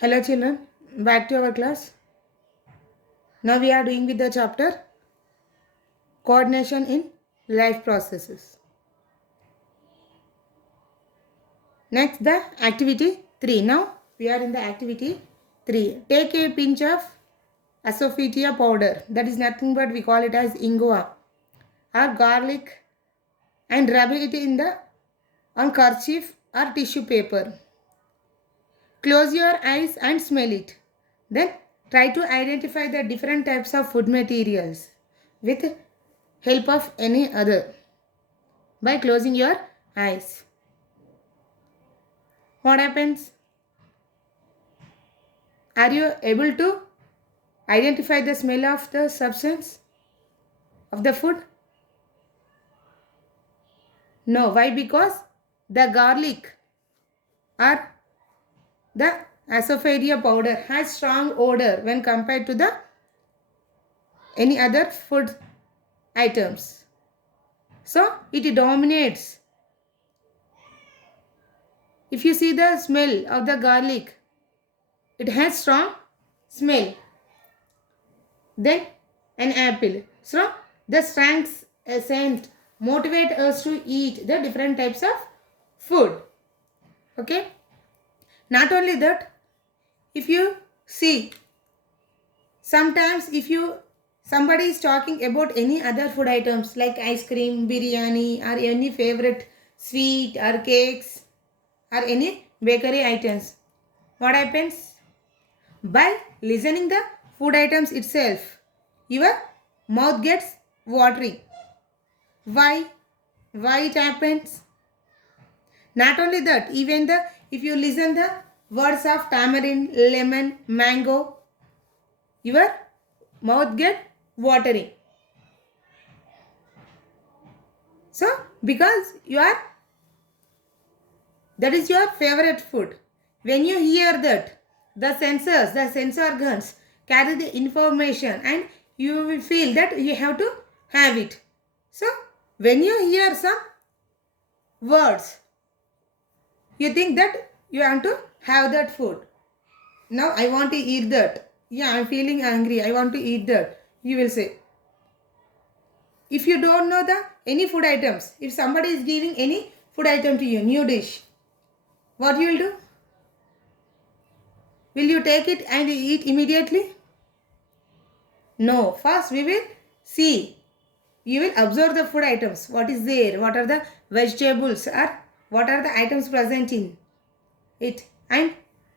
Hello children, back to our class. Now we are doing with the chapter coordination in life processes. Next the activity 3. Now we are in the activity 3. Take a pinch of asafoetida powder, that is nothing but we call it as ingua or garlic, and rub it in the on kerchief or tissue paper. Close your eyes and smell it. Then try to identify the different types of food materials with help of any other by closing your eyes. What happens? Are you able to identify the smell of the substance of the food? No. Why? Because the garlic or the asafoetida powder has strong odor when compared to the any other food items. So it dominates. If you see the smell of the garlic, it has strong smell. Then an apple. So the strong scent motivate us to eat the different types of food. Okay. Not only that, if you see, sometimes if somebody is talking about any other food items like ice cream, biryani, or any favorite sweet or cakes or any bakery items, what happens? By listening the food items itself, your mouth gets watery. Why? Why it happens? Not only that, even if you listen the words of tamarind, lemon, mango, your mouth get watery. So because that is your favorite food. When you hear that, the sensors, the sense organs carry the information and you will feel that you have to have it. So when you hear some words, you think that you want to have that food. Now I want to eat that. Yeah, I'm feeling angry. I want to eat that. You will say. If you don't know any food items, if somebody is giving any food item to you, new dish, what you will do? Will you take it and eat immediately? No. First we will see. You will observe the food items. What is there? What are the vegetables or what are the items present in it? And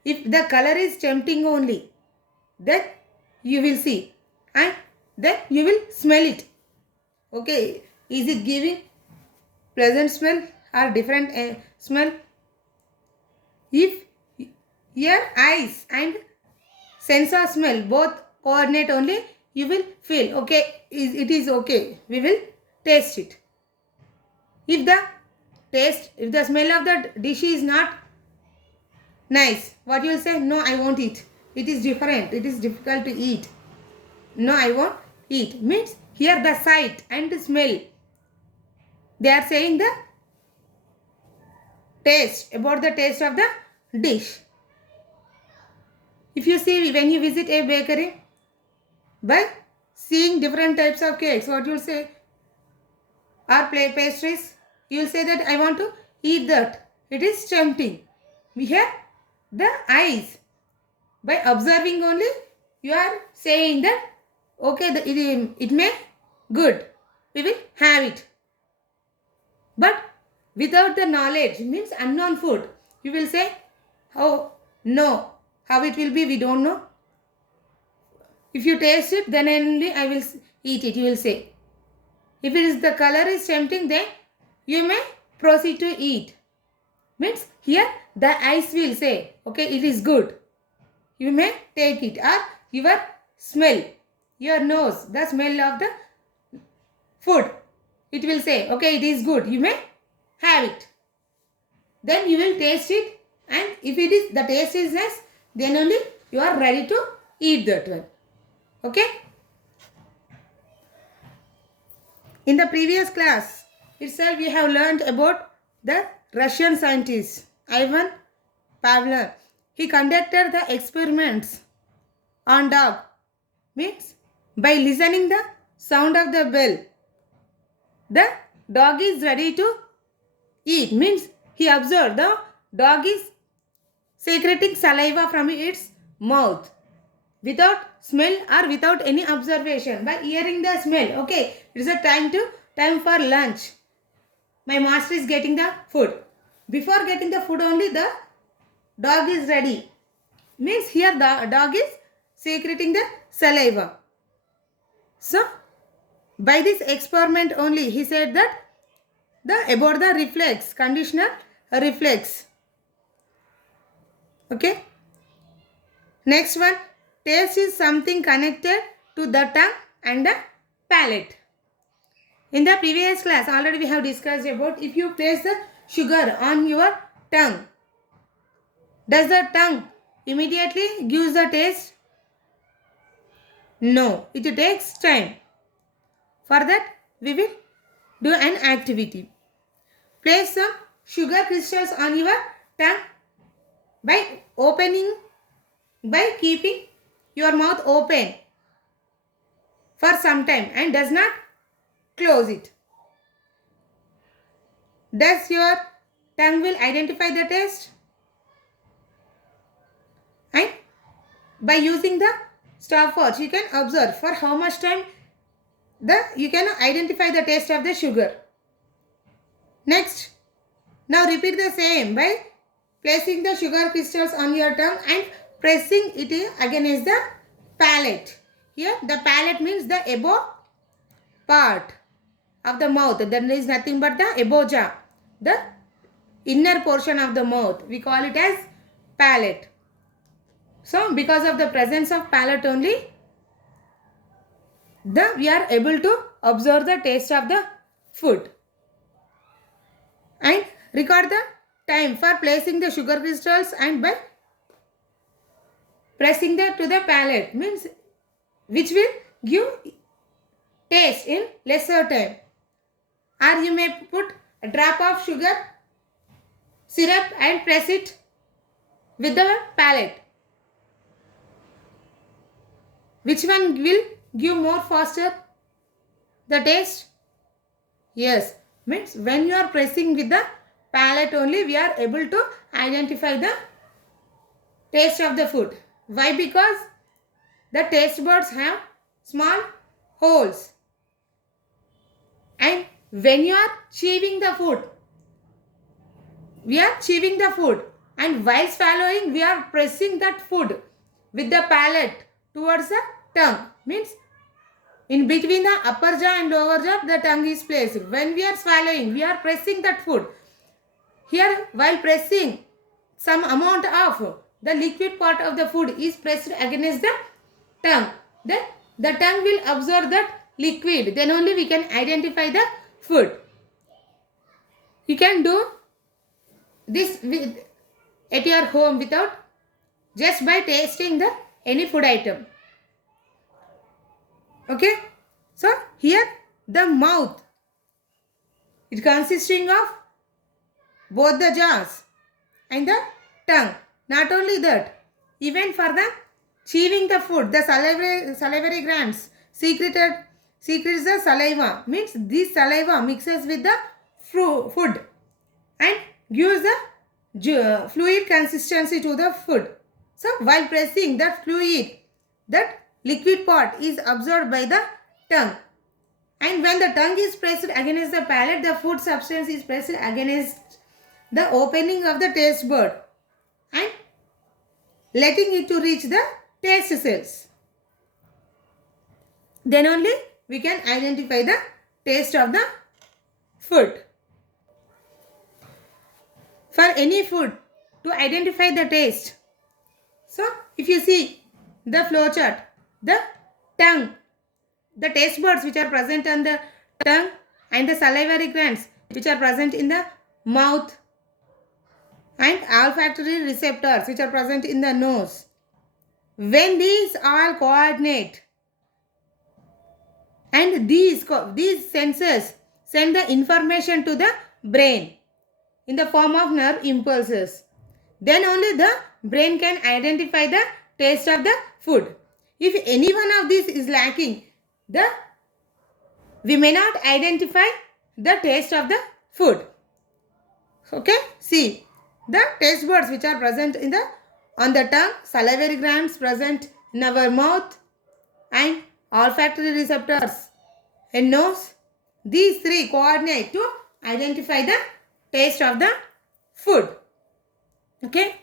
if the color is tempting only, then you will see. And then you will smell it. Okay. Is it giving pleasant smell or different smell? If your eyes and sense of smell both coordinate only, you will feel okay, it is okay, we will taste it. If the smell of the dish is not nice, what you will say? No, I won't eat. It is different, it is difficult to eat. No, I won't eat. Means here the sight and the smell, they are saying the taste, about the taste of the dish. If you see, when you visit a bakery, by seeing different types of cakes, what you will say? Or pastries, you will say that I want to eat that. It is tempting. We have the eyes. By observing only, you are saying that okay, it may good. We will have it. But without the knowledge, means unknown food, you will say, oh no, how it will be, we don't know. If you taste it, then only I will eat it, you will say. If it is the color is tempting, then you may proceed to eat. Means here the eyes will say, okay, it is good. You may take it. Or your smell, your nose, the smell of the food, it will say, okay, it is good. You may have it. Then you will taste it. And if it is the taste is nice, then only you are ready to eat that one. Okay. In the previous class itself, we have learned about the Russian scientist Ivan Pavlov. he conducted the experiments on dog. Means by listening the sound of the bell, the dog is ready to eat. Means he observed the dog is secreting saliva from its mouth without smell or without any observation. By hearing the smell, okay, it is a time for lunch. My master is getting the food. Before getting the food only, the dog is ready. Means here the dog is secreting the saliva. So by this experiment only, he said that about the reflex, conditional reflex. Okay. Next one, taste is something connected to the tongue and the palate. In the previous class, already we have discussed about if you place the sugar on your tongue, does the tongue immediately gives the taste? No, it takes time. For that, we will do an activity. Place some sugar crystals on your tongue by keeping your mouth open for some time and does not close it. Does your tongue will identify the taste? And by using the stopwatch, you can observe for how much time you can identify the taste of the sugar. Next, now repeat the same by placing the sugar crystals on your tongue and pressing it against the palate. Here the palate means the above part of the mouth. There is nothing but the above jaw, the inner portion of the mouth. We call it as palate. So because of the presence of palate only, we are able to observe the taste of the food. And record the time for placing the sugar crystals and by pressing that to the palate, means which will give taste in lesser time. Or you may put a drop of sugar syrup and press it with the palate. Which one will give more faster the taste? Yes, means when you are pressing with the palate only, we are able to identify the taste of the food. Why? Because the taste buds have small holes. And when you are chewing the food, we are chewing the food, and while swallowing, we are pressing that food with the palate towards the tongue. Means in between the upper jaw and lower jaw, the tongue is placed. When we are swallowing, we are pressing that food. Here, while pressing, some amount of the liquid part of the food is pressed against the tongue. Then the tongue will absorb that liquid. Then only we can identify the food. You can do this at your home without just by tasting any food item. Okay. So here the mouth, it consisting of both the jaws and the tongue. Not only that, even for the chewing the food, the salivary glands secretes the saliva. Means this saliva mixes with the food and gives the fluid consistency to the food. So while pressing that fluid, that liquid part is absorbed by the tongue. And when the tongue is pressed against the palate, the food substance is pressed against the opening of the taste bud and letting it to reach the taste cells. Then only we can identify the taste of the food. For any food, to identify the taste, so if you see the flow chart, the tongue, the taste buds which are present on the tongue and the salivary glands which are present in the mouth and olfactory receptors which are present in the nose. When these all coordinate and these senses send the information to the brain in the form of nerve impulses, then only the brain can identify the taste of the food. If any one of these is lacking, we may not identify the taste of the food. Okay, see the taste buds which are present on the tongue, salivary glands present in our mouth, and olfactory receptors in nose. These three coordinate to identify the taste of the food. Okay,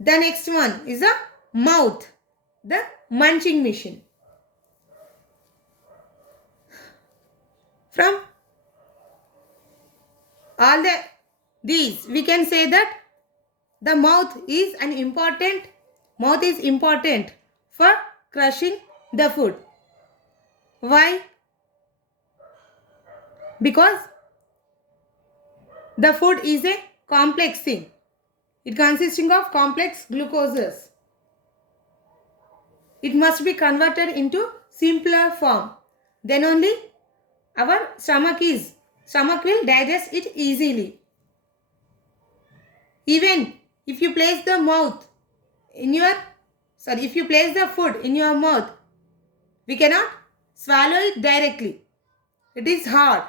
the next one is the mouth, the munching machine. From all these we can say that the mouth is important for crushing the food. Why? Because the food is a complex thing. It consisting of complex glucoses. It must be converted into simpler form. Then only our stomach will digest it easily. Even if you place the food in your mouth, we cannot swallow it directly. It is hard.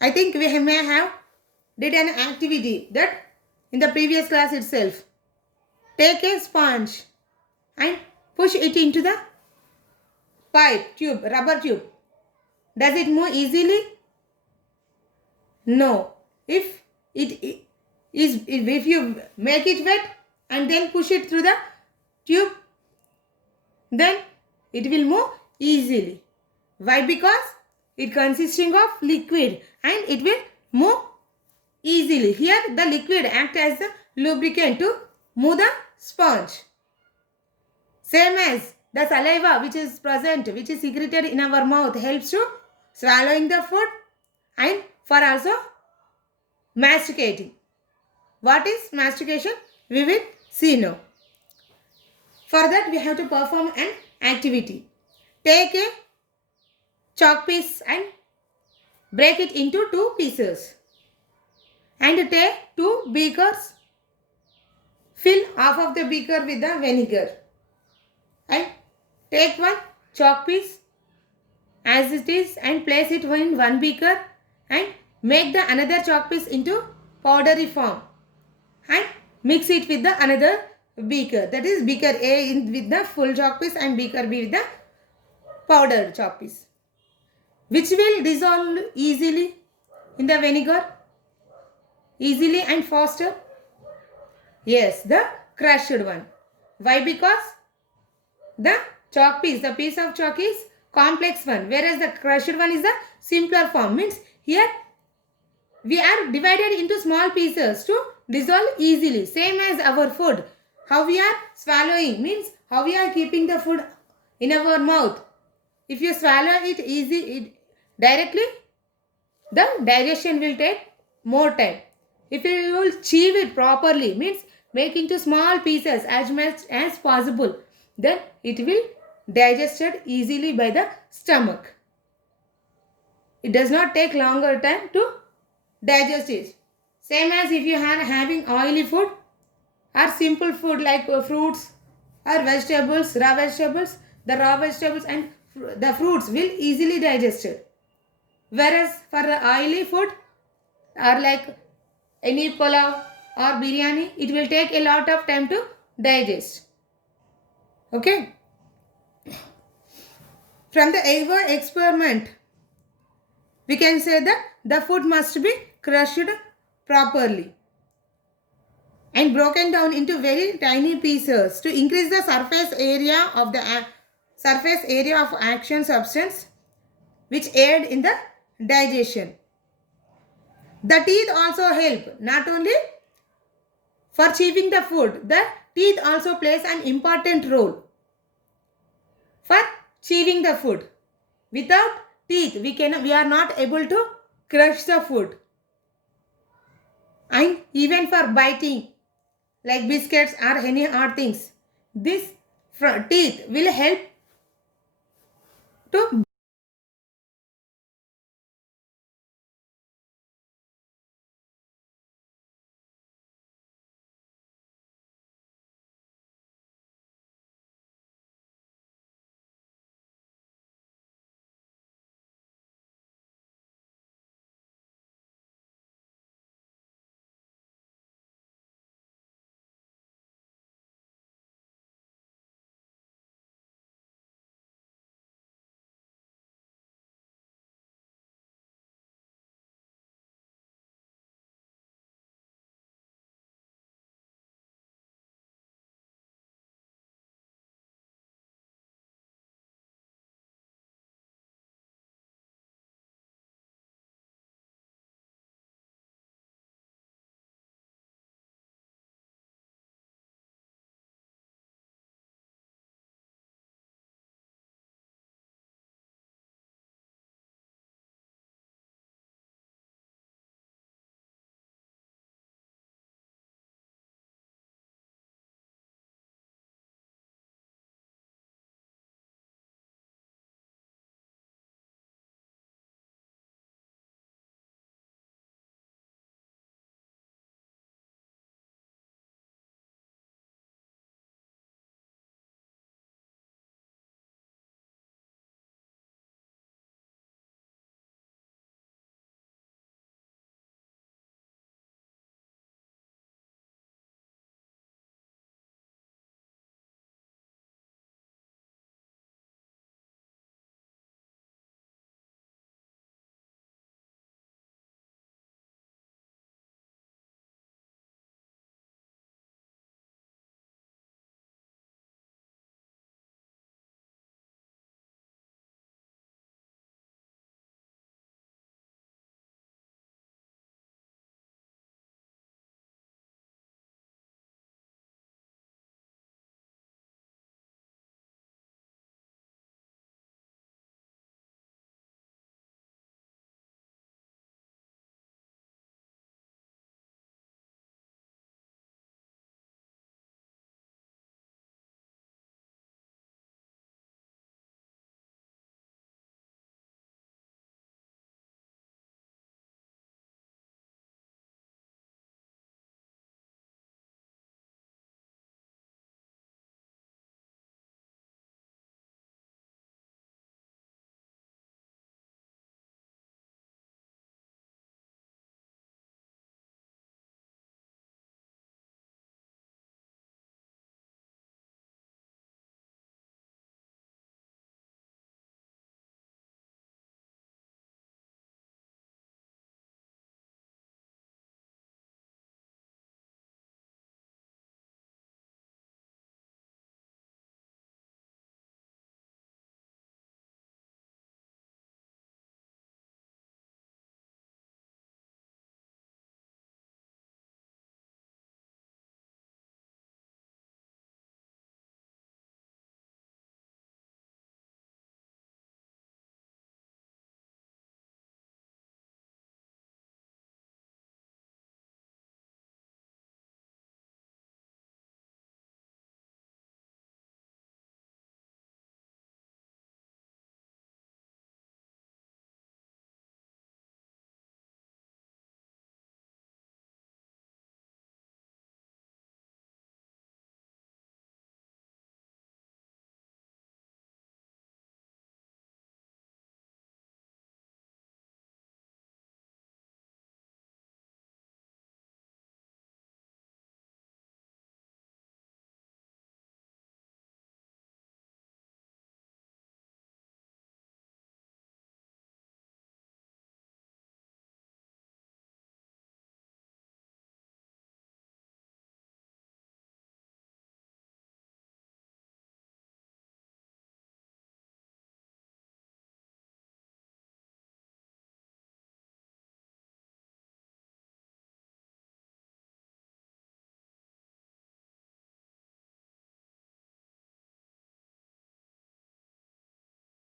I think we may have did an activity that in the previous class itself. Take a sponge and push it into the rubber tube. Does it move easily? No. If you make it wet and then push it through the tube, then it will move easily. Why? Because it consisting of liquid and it will move easily. Here the liquid acts as the lubricant to move the sponge. Same as the saliva which is secreted in our mouth helps to swallowing the food and for also masticating. What is mastication? We will see now. For that we have to perform an activity. Take a chalk piece and break it into 2 pieces. And take 2 beakers. Fill half of the beaker with the vinegar. And take 1 chalk piece as it is and place it in 1 beaker and make the another chalk piece into powdery form and mix it with the another beaker. That is beaker A with the full chalk piece and beaker B with the powdered chalk piece. Which will dissolve easily in the vinegar? Easily and faster? Yes, the crushed one. Why? Because the piece of chalk is complex one, whereas the crushed one is the simpler form. Means here we are divided into small pieces to dissolve easily. Same as our food. How we are swallowing means how we are keeping the food in our mouth. If you swallow it directly, the digestion will take more time. If you will chew it properly, means make into small pieces as much as possible, then it will digested easily by the stomach. It does not take longer time to digest it. Same as if you are having oily food or simple food like fruits or vegetables, raw vegetables, the raw vegetables and the fruits will easily digested. Whereas for the oily food or like any pulao or biryani, it will take a lot of time to digest. Okay. From the Evo experiment, we can say that the food must be crushed properly and broken down into very tiny pieces to increase the surface area of action substance which aid in the digestion. The teeth also help not only for chewing the food, the teeth also plays an important role for chewing the food. Without teeth, we are not able to crush the food. And even for biting, like biscuits or any hard things, this teeth will help to